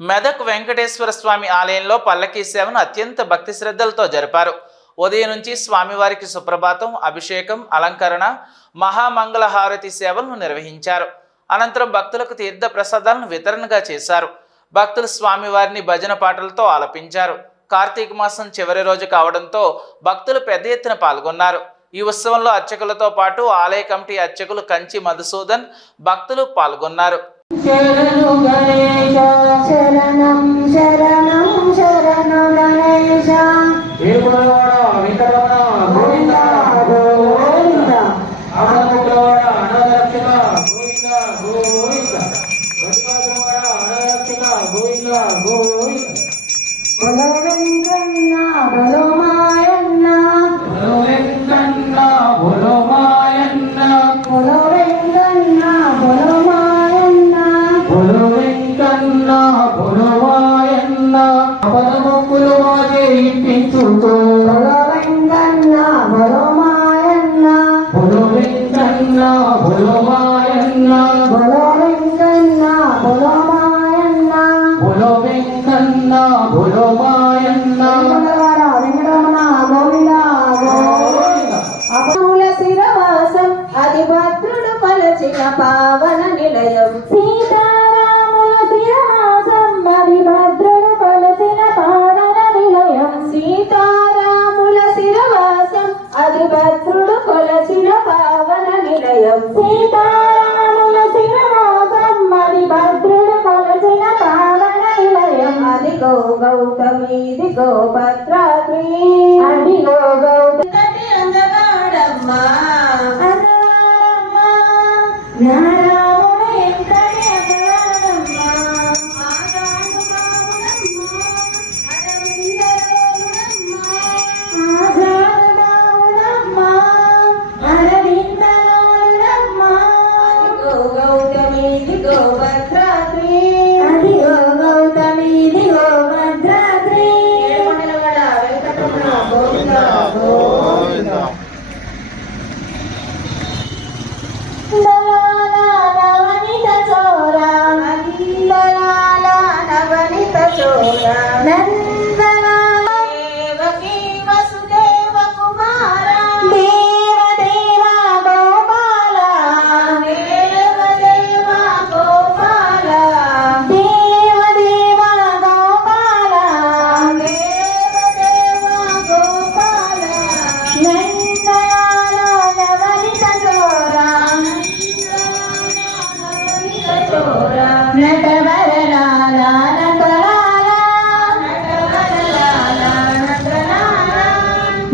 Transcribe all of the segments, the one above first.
మెదక్ వెంకటేశ్వర స్వామి ఆలయంలో పల్లకీ సేవను అత్యంత భక్తి శ్రద్ధలతో జరిపారు. ఉదయం నుంచి స్వామివారికి సుప్రభాతం అభిషేకం అలంకరణ మహామంగళ హారతి సేవలను నిర్వహించారు. అనంతరం భక్తులకు తీర్థ ప్రసాదాలను వితరణగా చేశారు. భక్తులు స్వామివారిని భజన పాటలతో ఆలపించారు. కార్తీక మాసం చివరి రోజు కావడంతో భక్తులు పెద్ద ఎత్తున పాల్గొన్నారు. ఈ ఉత్సవంలో అర్చకులతో పాటు ఆలయ కమిటీ అర్చకులు కంచి మధుసూదన్ భక్తులు పాల్గొన్నారు. శరణు గణేశ. శరణం శరణం శరణు గణేశ. తిరుమలవాడ వెంకటరమణ గోవింద గోవింద. అమరములవాడ అనాథరక్షక గోవింద గోవింద. పావన నిలయం. సీతారాముల శిరవాసం అది సీతారాముల శిరవాసం అది భద్రుడు కొలచిన పావన నిలయం. అదిగో గౌతమి ఇదిగో భద్రాద్రి.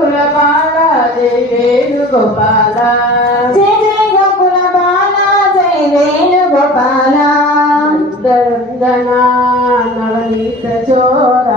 గోకుల బాల జై వేణుగోపాల జయ జయ గోకుల బాల జయ వేణుగోపాల నందన నవనీత చోరా